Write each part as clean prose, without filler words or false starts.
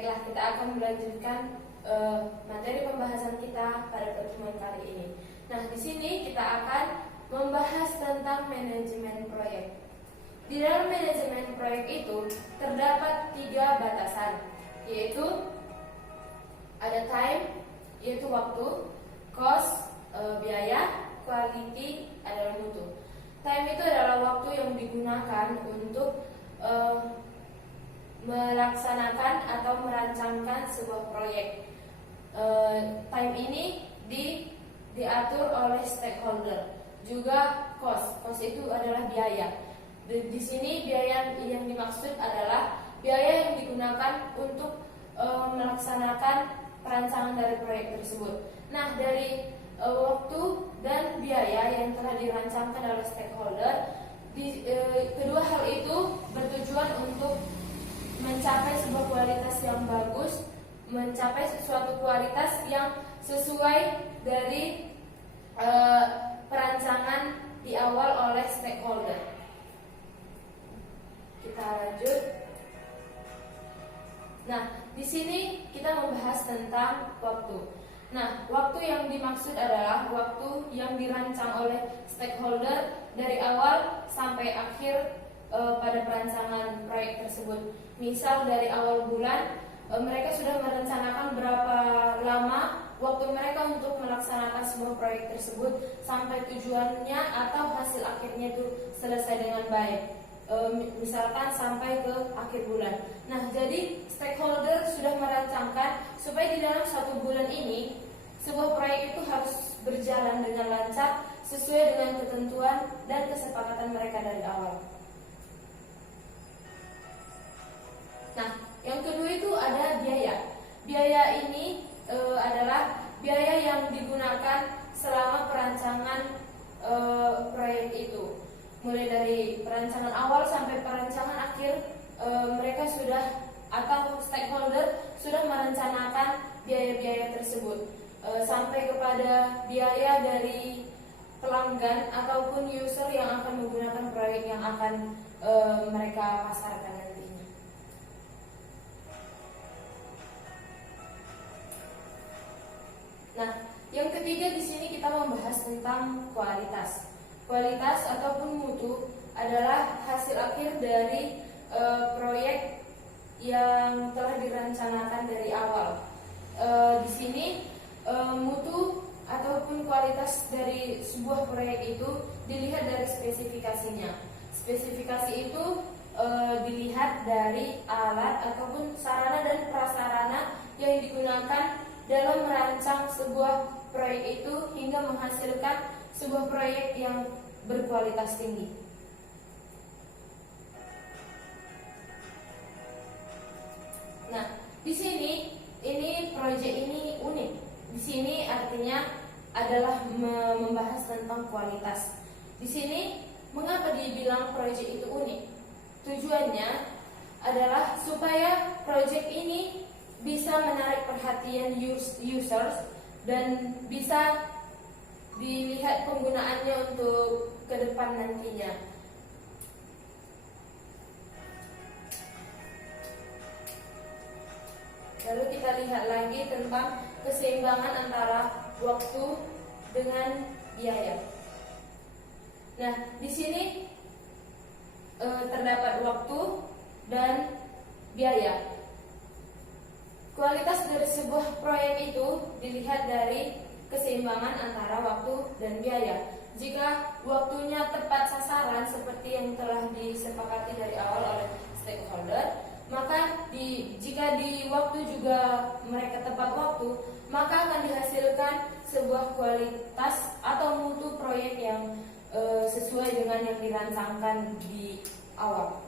Baiklah, kita akan melanjutkan materi pembahasan kita pada pertemuan kali ini. Nah, di sini kita akan membahas tentang manajemen proyek. Di dalam manajemen proyek itu terdapat 3 batasan, yaitu ada time, yaitu waktu, cost, biaya, quality adalah mutu. Time itu adalah waktu yang digunakan untuk melaksanakan atau merancangkan sebuah proyek. Time ini diatur oleh stakeholder. Juga cost itu adalah biaya. Di sini biaya yang dimaksud adalah biaya yang digunakan untuk melaksanakan perancangan dari proyek tersebut. Nah, dari waktu dan biaya yang telah dirancangkan oleh stakeholder, kedua hal itu bertujuan untuk mencapai sebuah kualitas yang bagus, mencapai suatu kualitas yang sesuai dari perancangan di awal oleh stakeholder. Kita lanjut. Nah, di sini kita membahas tentang waktu. Nah, waktu yang dimaksud adalah waktu yang dirancang oleh stakeholder dari awal sampai akhir pada perancangan proyek tersebut. Misal dari awal bulan mereka sudah merencanakan berapa lama waktu mereka untuk melaksanakan sebuah proyek tersebut sampai tujuannya atau hasil akhirnya itu selesai dengan baik. Misalkan sampai ke akhir bulan. Nah, jadi stakeholder sudah merancangkan supaya di dalam 1 bulan ini sebuah proyek itu harus berjalan dengan lancar sesuai dengan ketentuan dan kesepakatan mereka dari awal. Nah, yang kedua itu ada biaya. Biaya ini adalah biaya yang digunakan selama perancangan proyek itu. Mulai dari perancangan awal sampai perancangan akhir, mereka sudah atau stakeholder sudah merencanakan biaya-biaya tersebut, sampai kepada biaya dari pelanggan ataupun user yang akan menggunakan proyek yang akan mereka pasarkan nantinya. Nah, yang ketiga di sini kita membahas tentang kualitas. Kualitas ataupun mutu adalah hasil akhir dari proyek yang telah direncanakan dari awal. Di sini mutu ataupun kualitas dari sebuah proyek itu dilihat dari spesifikasinya. Spesifikasi itu dilihat dari alat ataupun sarana dan prasarana yang digunakan dalam merancang sebuah proyek itu hingga menghasilkan sebuah proyek yang berkualitas tinggi. Nah, di sini proyek ini unik. Di sini artinya adalah membahas tentang kualitas. Di sini mengapa dibilang proyek itu unik? Tujuannya adalah supaya proyek ini bisa menarik perhatian users dan bisa dilihat penggunaannya untuk ke depan nantinya. Lalu kita lihat lagi tentang keseimbangan antara waktu dengan biaya. Nah, di sini terdapat waktu dan biaya. Kualitas dari sebuah proyek itu dilihat dari keseimbangan antara waktu dan biaya. Jika waktunya tepat sasaran seperti yang telah disepakati dari awal oleh stakeholder, maka jika di waktu juga mereka tepat waktu, maka akan dihasilkan sebuah kualitas atau mutu proyek yang sesuai dengan yang dirancangkan di awal.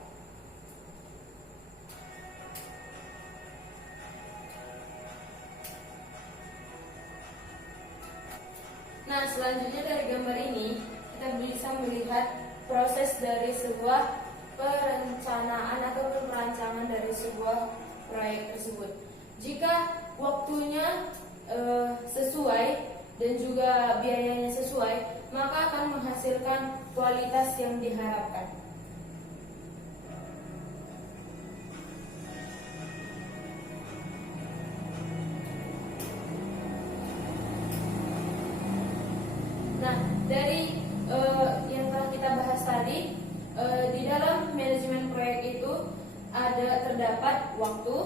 Nah, selanjutnya dari gambar ini kita bisa melihat proses dari sebuah perencanaan ataupun perancangan dari sebuah proyek tersebut. Jika waktunya sesuai dan juga biayanya sesuai, maka akan menghasilkan kualitas yang diharapkan. terdapat waktu,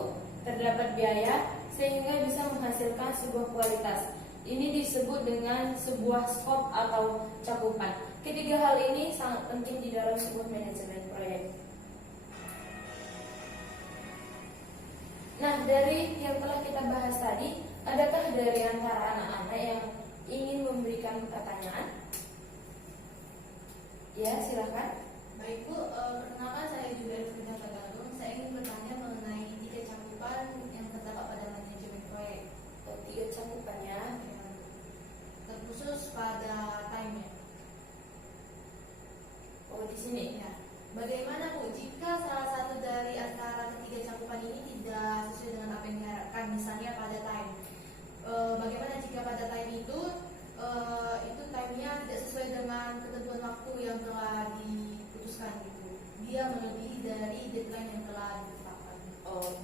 terdapat biaya, sehingga bisa menghasilkan sebuah kualitas. Ini disebut dengan sebuah skop atau cakupan. Ketiga hal ini sangat penting di dalam sebuah manajemen proyek. Nah, dari yang telah kita bahas tadi, adakah dari antara anak-anak yang ingin memberikan pertanyaan? Ya, silakan. Baik Bu, perkenalkan saya juga Rifda Tagalung. Saya ingin bertanya mengenai 3 cakupan yang terdapat pada manajemen proyek. 3 cakupannya, Terkhusus pada time-nya. di sini. Ya. Bagaimana Bu jika salah satu dari antara ketiga cakupan ini tidak sesuai dengan apa yang diharapkan, misalnya pada time? Bagaimana jika pada time itu time-nya tidak sesuai dengan ketentuan waktu yang telah diputuskan gitu? Dia melebihi dari deadline yang telah ditetapkan.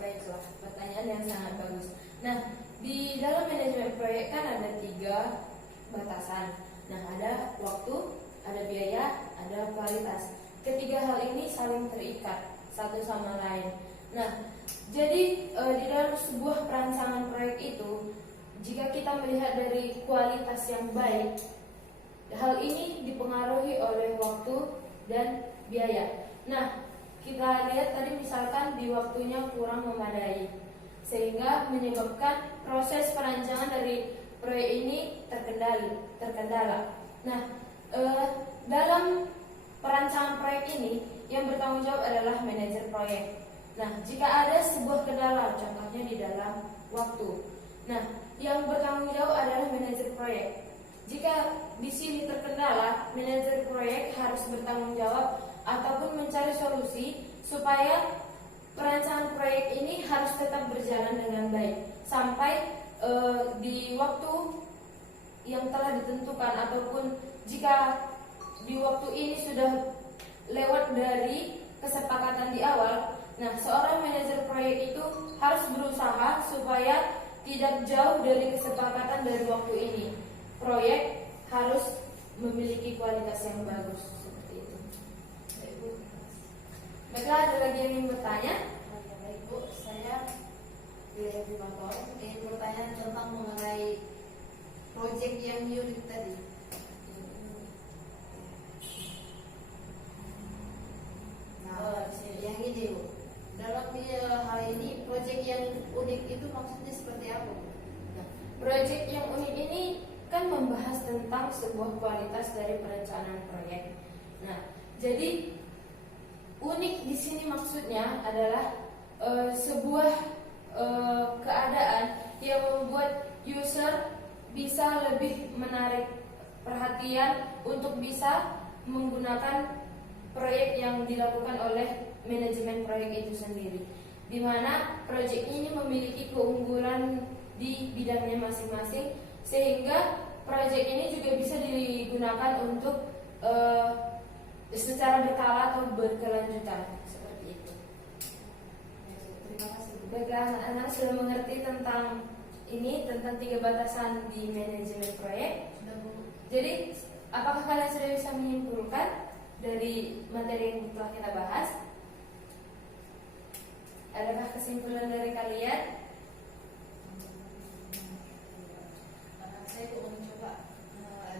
Baiklah, pertanyaan yang sangat bagus. Nah, di dalam manajemen proyek kan ada 3 batasan. Nah, ada waktu, ada biaya, ada kualitas. Ketiga hal ini saling terikat satu sama lain. Nah, jadi di dalam sebuah perancangan proyek itu, jika kita melihat dari kualitas yang baik, hal ini dipengaruhi oleh waktu dan biaya. Nah, kita lihat tadi misalkan di waktunya kurang memadai, sehingga menyebabkan proses perancangan dari proyek ini terkendala. Nah, dalam perancangan proyek ini yang bertanggung jawab adalah manajer proyek. Nah, jika ada sebuah kendala, contohnya di dalam waktu, nah, yang bertanggung jawab adalah manajer proyek. Jika di sini terkendala, manajer proyek harus bertanggung jawab ataupun mencari solusi supaya perancangan proyek ini harus tetap berjalan dengan baik sampai di waktu yang telah ditentukan, ataupun jika di waktu ini sudah lewat dari kesepakatan di awal. Nah, seorang manajer proyek itu harus berusaha supaya tidak jauh dari kesepakatan dari waktu ini. Proyek harus memiliki kualitas yang bagus seperti itu. Baik Bu. Baiklah, ada lagi yang ingin bertanya? Baik Bu, saya William Bimator ingin bertanya tentang mengenai proyek yang unik tadi. Nah, yang ini Bu, dalam hal ini proyek yang unik itu maksudnya seperti apa? Nah, proyek yang unik ini kan membahas tentang sebuah kualitas dari perencanaan proyek. Nah, jadi unik di sini maksudnya adalah sebuah keadaan yang membuat user bisa lebih menarik perhatian untuk bisa menggunakan proyek yang dilakukan oleh manajemen proyek itu sendiri, di mana proyek ini memiliki keunggulan di bidangnya masing-masing, sehingga proyek ini juga bisa digunakan untuk secara berkala atau berkelanjutan seperti itu. Terima kasih. Baiklah, anak-anak sudah mengerti tentang ini, tentang 3 batasan di manajemen proyek. Sudah Bu. Jadi, apakah kalian sudah bisa menyimpulkan dari materi yang telah kita bahas? Adakah kesimpulan dari kalian? Saya mau mencoba.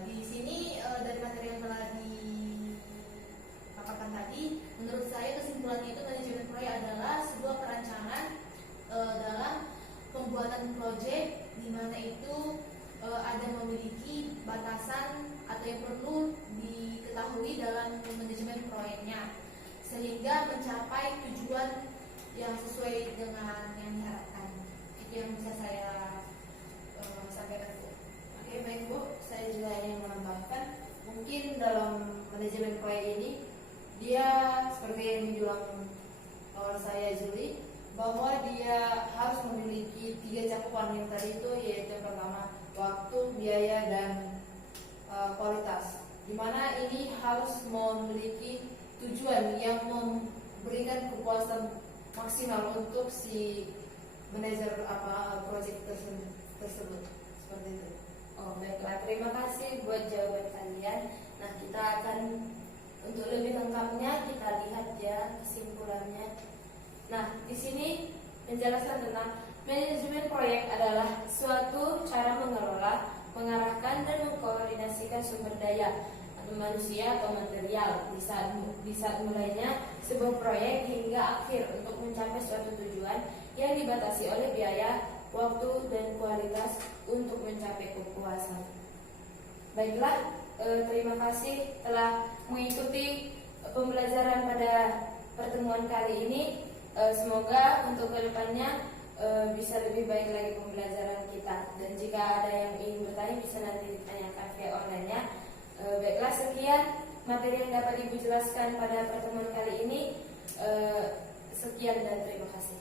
Di sini dari materi yang telah dipaparkan tadi, menurut saya kesimpulannya itu manajemen proyek adalah sebuah perancangan dalam pembuatan proyek, di mana itu ada memiliki batasan atau yang perlu diketahui dalam manajemen proyeknya, sehingga mencapai tujuan yang sesuai dengan yang diharapkan. Itu yang bisa saya sampaikan Bu. Oke, baik Bu, saya juga ingin menambahkan, mungkin dalam manajemen proyek ini dia seperti yang dibilang kawan saya Juli, bahwa dia harus memiliki 3 cakupan yang tadi itu, yaitu yang pertama waktu, biaya, dan kualitas, dimana ini harus memiliki tujuan yang memberikan kepuasan maksimal untuk si manajer proyek tersebut seperti itu. Baiklah, terima kasih buat jawaban kalian. Nah, kita akan untuk lebih lengkapnya kita lihat ya kesimpulannya. Nah, di sini menjelaskan tentang manajemen proyek adalah suatu cara mengelola, mengarahkan dan mengkoordinasikan sumber daya atau manusia atau material di saat mulainya sebuah proyek hingga akhir untuk mencapai suatu tujuan yang dibatasi oleh biaya, waktu, dan kualitas untuk mencapai kepuasan. Baiklah, terima kasih telah mengikuti pembelajaran pada pertemuan kali ini. Semoga untuk kedepannya bisa lebih baik lagi pembelajaran kita. Dan jika ada yang ingin bertanya bisa nanti ditanyakan via online-nya. Baiklah, sekian materi yang dapat Ibu jelaskan pada pertemuan kali ini. Sekian dan terima kasih.